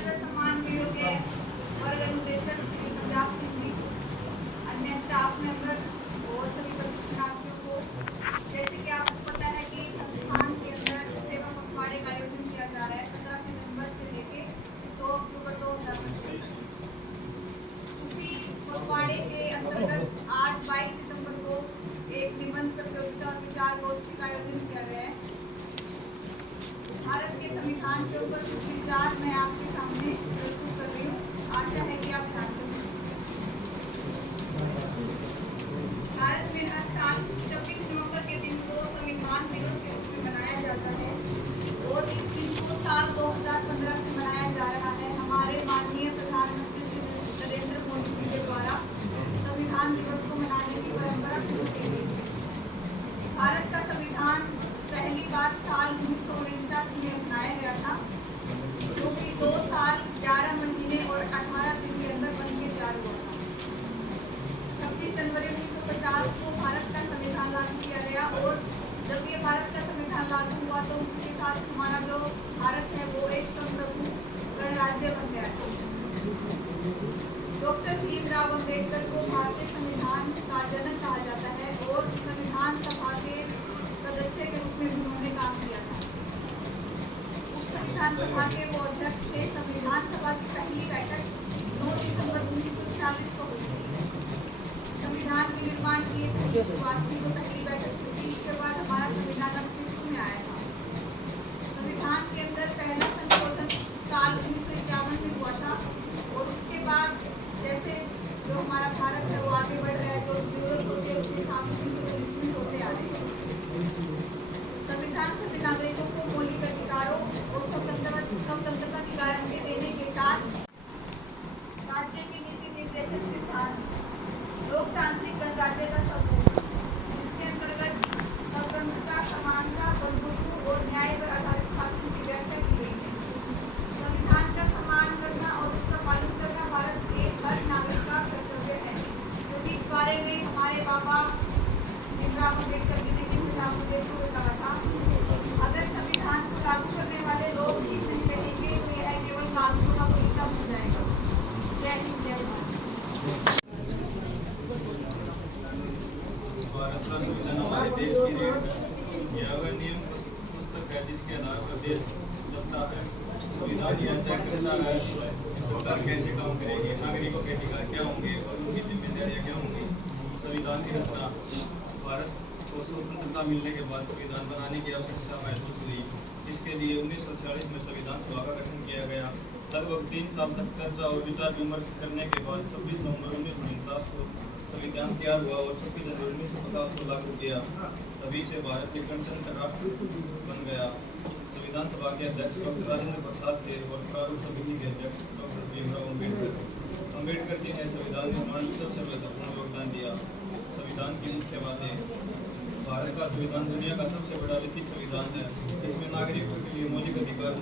व सम्मान के योग्य वर्ग निदेशक श्री पंजाब सिंह जी, अन्य स्टाफ मेंबर और सभी प्रशिक्षणार्थियों को, जैसे कि आपको पता है कि संस्थान के अंदर सेवा पखवाड़े का आयोजन किया जा रहा है 17 सितंबर से लेके 2 अक्टूबर 2025। उसी पखवाड़े के अंतर्गत आज 22 सितंबर को एक निबंध प्रतियोगिता और विचार गोष्ठी का आयोजन किया गया है। भारत के संविधान के ऊपर कुछ विचार मैं आपके सामने प्रस्तुत कर रही हूँ। आशा है कि आप ध्यान दें। भारत में हर साल 26 नवंबर के दिन को संविधान दिवस के रूप में मनाया जाता है और इस दिन को साल 2015 से मनाया जा रहा है। हमारे माननीय प्रधानमंत्री श्री नरेंद्र मोदी जी के द्वारा संविधान दिवस को मनाने की परंपरा शुरू की गई। भारत का संविधान पहली बार साल 1949 में अपनाया गया था, जो कि 2 साल 11 महीने और 18 दिन के अंदर बनके तैयार हुआ था। 26 जनवरी 1950 को भारत का संविधान लागू किया गया और जब ये भारत का संविधान लागू हुआ तो उसके साथ हमारा जो भारत है वो एक संप्रभु गणराज्य बन गया था। डॉक्टर भीमराव अम्बेडकर को भारतीय संविधान का जनक कहा जाता है और संविधान सभा के सदस्य के रूप में उन्होंने काम किया था। उप संविधान सभा के वो अध्यक्ष थे। संविधान सभा की पहली बैठक 9 दिसंबर 1946 को हुई थी। संविधान के निर्माण की पहली शुरुआत की जो पहली बैठक हुई थी, इसके बाद हमारा संविधान अस्तित्व में आया था। संविधान के अंदर पहला संशोधन साल 1951 में हुआ था और उसके बाद जैसे जो हमारा भारत है वो आगे बढ़ रहा है, जो जरूरत होती है उसके साथ इसमें होते आ रहे हैं। संविधान सभी नागरिकों को मौलिक अधिकारों और स्वतंत्रता की गारंटी देने के साथ राज्य के नीति निर्देशक सिद्धांत लोकतांत्रिक गणराज्य का सबूत, जिसके अंतर्गत स्वतंत्रता, समानता, बंधुत्व और न्याय पर आधारित शासन की व्याख्या की गई है। संविधान का सम्मान करना और उसका पालन करना भारत के हर नागरिक का कर्तव्य है, क्योंकि इस बारे में हमारे बाबा भीमराव अम्बेडकर जी ने किताब देते हुए कहा था, अगर संविधान को लागू करने वाले लोग ठीक नहीं कहेंगे तो यह केवल कागजों का बगीचा हो जाएगा। जय हिंद, जय भारत। भारत का संविधान हमारे देश की रीढ़ यह वह नियम पुस्तक है जिसके आधार पर देश चलता है। संविधान यह तय करता है कि सरकार कैसे काम करेगी, नागरिकों के अधिकार क्या होंगे और उनकी जिम्मेदारियां क्या होंगी। संविधान की रचना भारत को स्वतंत्रता मिलने के बाद संविधान बनाने की आवश्यकता महसूस हुई। इसके लिए 1946 में संविधान सभा का गठन किया गया। लगभग 3 साल तक चर्चा और विचार विमर्श करने के बाद 26 नवंबर 1949 को संविधान तैयार हुआ और 26 जनवरी 1950 को लागू किया। तभी से भारत एक गणतंत्र राष्ट्र बन गया। संविधान सभा के अध्यक्ष डॉक्टर राजेंद्र प्रसाद थे और प्रारूप समिति के अध्यक्ष डॉक्टर भीमराव अम्बेडकर जी ने संविधान निर्माण में सबसे महत्वपूर्ण योगदान दिया। संविधान की मुख्य बातें: भारत का संविधान दुनिया का सबसे बड़ा लिखित संविधान है। इसमें नागरिकों के लिए मौलिक अधिकार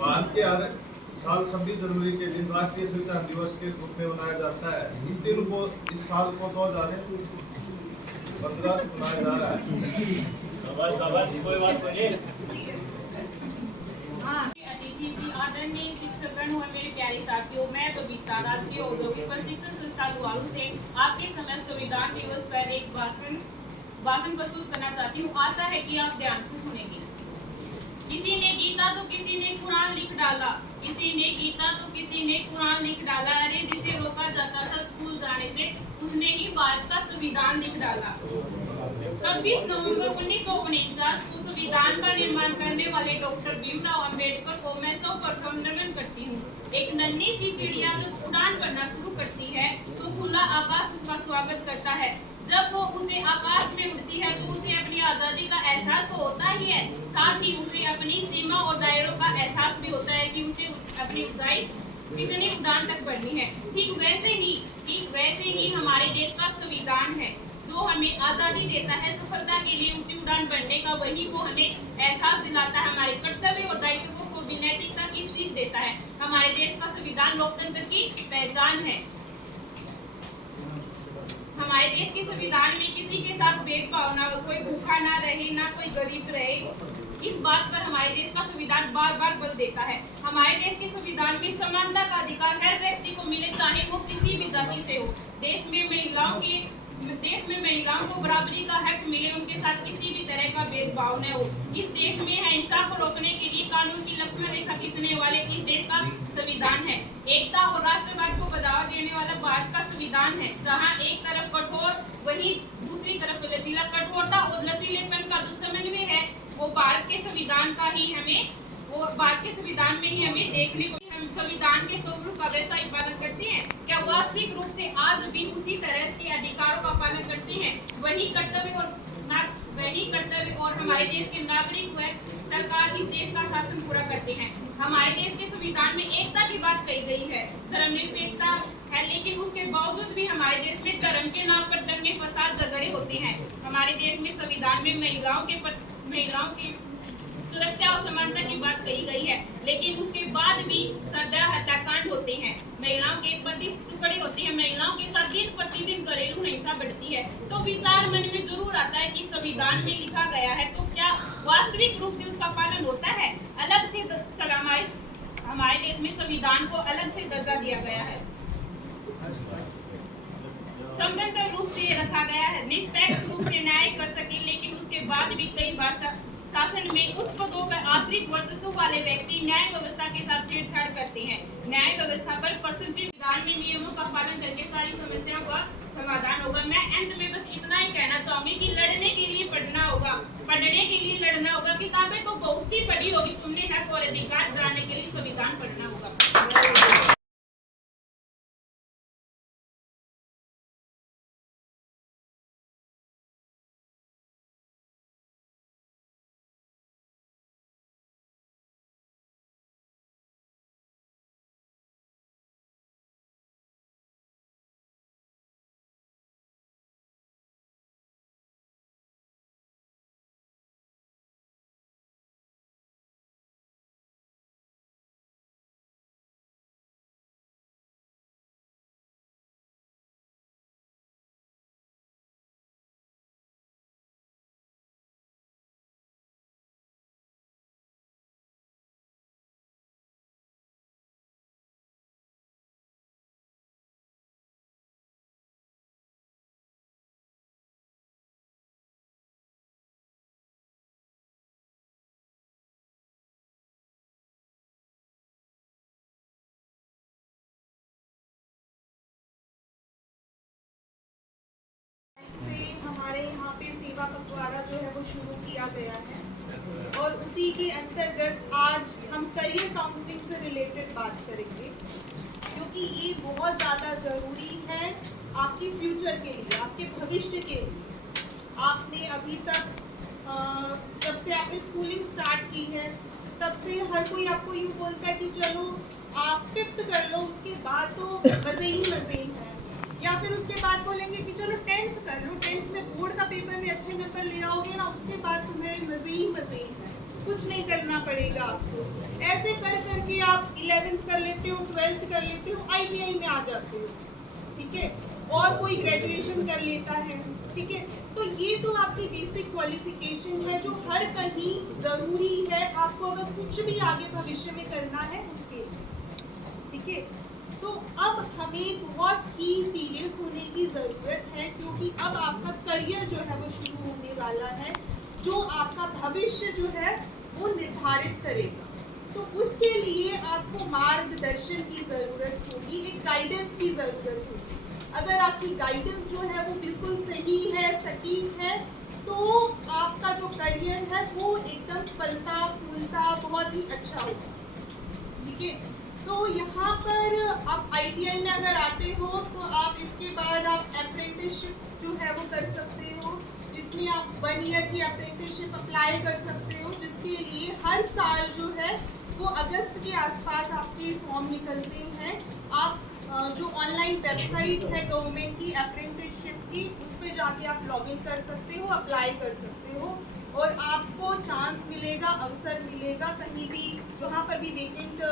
भारत के हर साल 26 जनवरी के दिन राष्ट्रीय संविधान दिवस के रूप में मनाया जाता है। इस दिन को इस साल को 2015 से मनाया जा रहा है। कोई बात नहीं। अतिथि जी, आदरणीय शिक्षकगण और मेरे प्यारे साथियों, मैं बबीता राजकीय औद्योगिक प्रशिक्षण संस्थान लुहारू से आपके समक्ष संविधान दिवस पर एक भाषण प्रस्तुत करना चाहती हूँ। आशा है कि आप ध्यान से सुनेंगे। किसी ने गीता तो किसी ने कुरान लिख डाला, किसी ने गीता तो किसी ने कुरान लिख डाला। अरे जिसे रोका जाता था स्कूल जाने से, उसने ही भारत का संविधान लिख डाला। 26 नवंबर 1949 को संविधान का निर्माण करने वाले डॉक्टर भीमराव अम्बेडकर को मैं सर्वप्रथम नमन करती हूँ। एक नन्ही सी चिड़िया जब उड़ान भरना शुरू करती है तो खुला आकाश उसका स्वागत करता है। जब वो ऊंचे आकाश में उड़ती है तो उसे अपनी आजादी का एहसास तो होता ही है, साथ ही उसे अपनी सीमा और दायरों का एहसास भी होता है कि उसे अपनी ऊंचाई कितनी उड़ान तक बढ़नी है। ठीक वैसे ही हमारे देश का संविधान है जो हमें आजादी देता है सफलता के लिए ऊंची उड़ान बढ़ने का। वही वो हमें एहसास दिलाता है, हमारे कर्तव्य और दायित्वों को भी नैतिकता की सीख देता है। हमारे देश का संविधान लोकतंत्र की पहचान है। हमारे देश के संविधान में किसी के साथ भेदभाव ना हो, कोई भूखा ना रहे, ना कोई गरीब रहे। इस बात पर हमारे देश का संविधान बार बार बल देता है। हमारे देश के संविधान में समानता का अधिकार हर व्यक्ति को मिले, चाहे वो किसी भी जाति से हो। देश में महिलाओं को बराबरी का हक मिले, उनके साथ किसी भी तरह का भेदभाव न हो। इस देश में हिंसा को रोकने के लिए कानून की लक्ष्मण रेखा खींचने वाले इस देश का संविधान है। एकता और राष्ट्रवाद को बढ़ावा देने वाला भारत का संविधान है, जहाँ एक तरफ कठोर वहीं दूसरी तरफ लचीला। कठोरता और लचीलेपन का जो समन्वय है वो भारत के संविधान में ही हमें देखने को। हम संविधान के स्वरूप का वैसा ही पालन करते हैं क्या? वास्तविक रूप से आज भी उसी तरह के अधिकारों का पालन करते हैं। वही कर्तव्य और हमारे देश के नागरिक व सरकार इस देश का शासन पूरा करते हैं। हमारे देश के संविधान में एकता की बात कही गई है, धर्मनिरपेक्षता है, लेकिन उसके बावजूद भी हमारे देश में धर्म के नाम पर दंगे फसाद झगड़े होते हैं। हमारे देश में संविधान में महिलाओं की सुरक्षा और समानता की बात कही गई है, लेकिन उसके बाद भी सरदार हत्याकांड होते हैं, महिलाओं के पति टुकड़े होते हैं, महिलाओं के साथ दिन प्रतिदिन घरेलू हिंसा बढ़ती है। तो विचार मन में जरूर आता है कि संविधान में लिखा गया है तो क्या वास्तविक रूप से उसका पालन होता है? अलग से हमारे देश में संविधान को अलग से दर्जा दिया गया है, संवैधानिक रूप से रखा गया है, निष्पक्ष रूप से न्याय कर सके, लेकिन उसके बाद भी कई बार शासन में उच्च पदों पर आश्रित वर्चस्व वाले व्यक्ति न्याय व्यवस्था के साथ छेड़छाड़ करते हैं। न्याय व्यवस्था पर संविधान में नियमों का पालन करके सारी समस्याओं का समाधान होगा। मैं अंत में बस इतना ही कहना चाहूंगी कि लड़ने के लिए पढ़ना होगा, पढ़ने के लिए लड़ना होगा। किताबें तो बहुत सी पढ़ी होगी, तुमने हक और अधिकार जानने के लिए संविधान पढ़ना होगा। हमारे यहाँ पे सेवा पखवाड़ा जो है वो शुरू किया गया है और उसी के अंतर्गत आज हम करियर काउंसलिंग से रिलेटेड बात करेंगे, क्योंकि ये बहुत ज़्यादा ज़रूरी है आपके फ्यूचर के लिए, आपके भविष्य के लिए। आपने अभी तक जब से आपने स्कूलिंग स्टार्ट की है तब से हर कोई आपको यूँ बोलता है कि चलो आप 5th कर लो, उसके बाद तो मज़े ही है, या फिर उसके बाद बोलेंगे कि चलो 10th कर लो, 10th में बोर्ड का पेपर में अच्छे नंबर ले आओगे ना, उसके बाद तुम्हें मज़े ही है, कुछ नहीं करना पड़ेगा आपको। ऐसे कर करके आप 11th कर लेते हो, 12th कर लेते हो, ITI में आ जाते हो, ठीक है, और कोई ग्रेजुएशन कर लेता है, ठीक है। तो ये तो आपकी बेसिक क्वालिफिकेशन है जो हर कहीं ज़रूरी है आपको अगर कुछ भी आगे भविष्य में करना है उसके, ठीक है। तो अब हमें बहुत ही सीरियस होने की ज़रूरत है, क्योंकि अब आपका करियर जो है वो शुरू होने वाला है, जो आपका भविष्य जो है वो निर्धारित करेगा। तो उसके लिए आपको मार्गदर्शन की ज़रूरत होगी, एक गाइडेंस की ज़रूरत होगी। अगर आपकी गाइडेंस जो है वो बिल्कुल सही है, सटीक है, तो आपका जो करियर है वो एकदम फलता फूलता बहुत ही अच्छा होगा, ठीक है। तो यहाँ पर आप ITI में अगर आते हो तो आप इसके बाद आप अप्रेंटिसशिप जो है वो कर सकते हो, जिसमें आप 1 ईयर की अप्रेंटिसशिप अप्लाई कर सकते हो, जिसके लिए हर साल जो है वो अगस्त के आसपास आपके फॉर्म निकलते हैं। आप जो ऑनलाइन वेबसाइट है गवर्नमेंट की अप्रेंटिसशिप की, उस पर जाके आप लॉगिन कर सकते हो, अप्लाई कर सकते हो और आपको चांस मिलेगा, अवसर मिलेगा कहीं भी जहाँ पर भी वेकेंट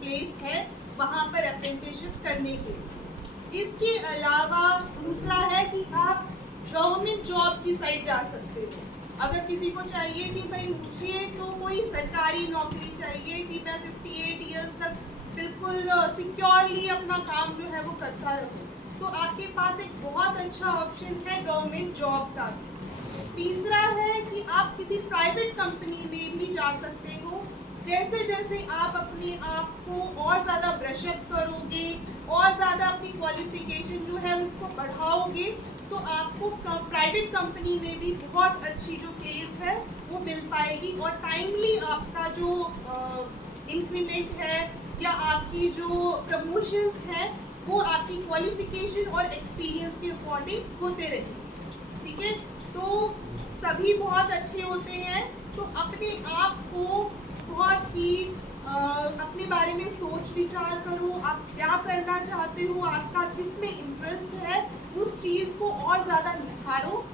प्लेस है वहाँ पर अप्रेंटिसशिप करने के लिए, इसके अलावा दूसरा है कि आप गवर्नमेंट जॉब की साइड जा सकते हो। अगर किसी को चाहिए कि भाई मुझे तो कोई सरकारी नौकरी चाहिए कि मैं 58 इयर्स तक बिल्कुल सिक्योरली अपना काम जो है वो करता रहूँ, तो आपके पास एक बहुत अच्छा ऑप्शन है गवर्नमेंट जॉब का। तीसरा है कि आप किसी प्राइवेट कंपनी में भी जा सकते हो। जैसे जैसे आप अपने आप को और ज़्यादा ब्रशअप करोगे और ज़्यादा अपनी क्वालिफिकेशन जो है उसको बढ़ाओगे, तो आपको प्राइवेट कंपनी में भी बहुत अच्छी जो प्लेस है वो मिल पाएगी और टाइमली आपका जो इंक्रीमेंट है या आपकी जो प्रमोशंस है वो आपकी क्वालिफिकेशन और एक्सपीरियंस के अकॉर्डिंग होते रहेंगे। ठीक है, तो सभी बहुत अच्छे होते हैं, तो अपने आप को बहुत ही अपने बारे में सोच विचार करो, आप क्या करना चाहते हो, आपका किस में इंटरेस्ट है, उस चीज़ को और ज़्यादा निखारो।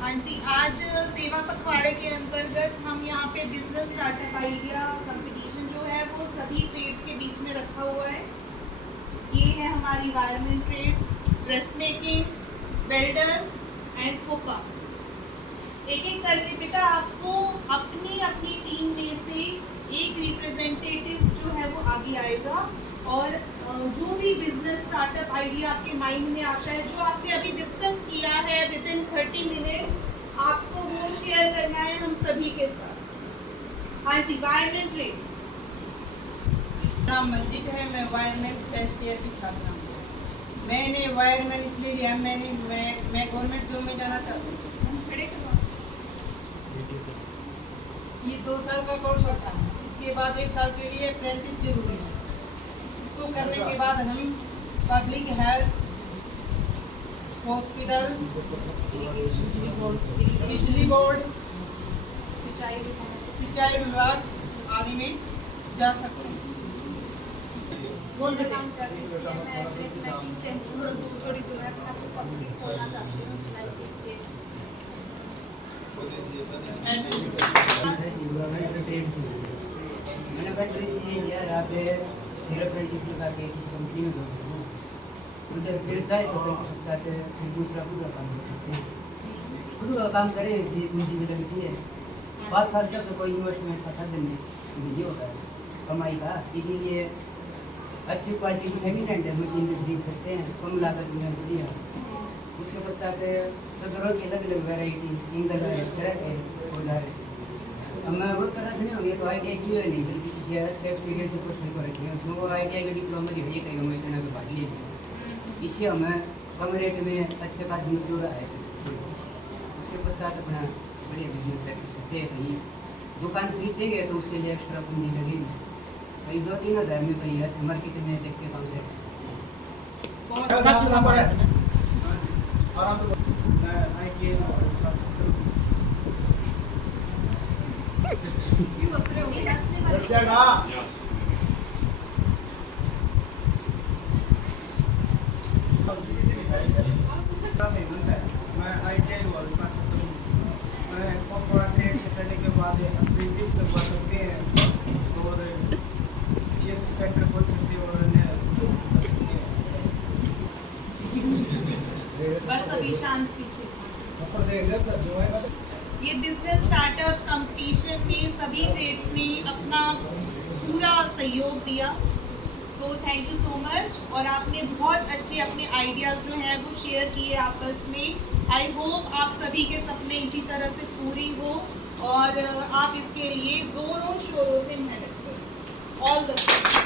हाँ जी, आज सेवा पखवाड़े के अंतर्गत हम यहाँ पे बिजनेस स्टार्टअप आइडिया कंपटीशन जो है वो सभी ट्रेड्स के बीच में रखा हुआ है। ये है हमारी wireman trade, dress making, welder and Coca. एक एक करके बेटा आपको अपनी अपनी टीम में से एक रिप्रेजेंटेटिव जो है वो आगे आएगा और जो भी बिजनेस स्टार्टअप आइडिया आपके माइंड में आता है, जो आपने अभी डिस्कस किया है विद इन 30 मिनट्स, आपको वो शेयर करना है हम सभी के साथ। हाँ जी, वायरमैन ट्रेड। नाम मंजित है, मैं वायरमैन फर्स्ट ईयर की छात्रा हूँ। मैंने वायरमैन इसलिए लिया, मैं गवर्नमेंट जॉब में जाना चाहती हूँ। ये 2 साल का कोर्स होता है, इसके बाद 1 साल के लिए अप्रेंटिस जरूरी है। इसको करने के बाद हम पब्लिक हेल्थ, हॉस्पिटल, बिजली बोर्ड, सिंचाई विभाग आदि में जा सकते हैं। बोल बेटा। काम कर रही हूँ मैं ड्रेसमेकिंग से थोड़ी सी अपना पब्लिक खोलना चाहती हूँ। मैंने बैटरी से लिया जाते फिर अप्रेंटिस लगा के किसी कंपनी में दो उधर फिर जाए तो फिर पश्चात फिर दूसरा खुद का काम कर सकते हैं। खुद का काम करें जी पूंजी भी लगती है। 5 साल तक तो कोई इन्वेस्टमेंट का साधन नहीं ये होता है कमाई का, इसीलिए अच्छी क्वालिटी की सेकेंड हैंड मशीन भी खरीद सकते हैं, कम लागत में बढ़िया। उसके पश्चात चदरों की अलग अलग वेराइटी इंगल है, तरह के औजार है। अब मैं वर्क कर रहा नहीं हो तो ITI चाहिए नहीं, बल्कि किसी अच्छे एक्सपीरियंस के पर्सन को रखी है तो वो ITI का डिप्लोमा की भैया कहीं मैं इतना तो भाग लिए। इससे हमें कम रेट में अच्छे खास मजदूर आए उसके पश्चात अपना बढ़िया बिजनेस कर सकते हैं। कहीं दुकान खरीदेंगे तो उसके लिए एक्स्ट्रा पूंजी लगेगी, कहीं 2-3 हज़ार में कहीं अच्छे मार्केट में देख के काम सेट कर सकते हैं। मैं ITI वाला छात्र हूँ। मैं पकवाड़ा ट्रेड से करने के बाद अप्रेंटिस लगवा सकते हैं और CNC सेंटर खोल सकते हैं और अन्य कर सकते हैं। बस अभी शांत पीछे। ये बिजनेस स्टार्टअप कंपटीशन में सभी ट्रेड्स ने अपना पूरा सहयोग दिया, तो थैंक यू सो मच। और आपने बहुत अच्छे अपने आइडियाज़ जो हैं वो शेयर किए आपस में। आई होप आप सभी के सपने इसी तरह से पूरी हो और आप इसके लिए ज़ोरों शोरों से मेहनत करें। All the best.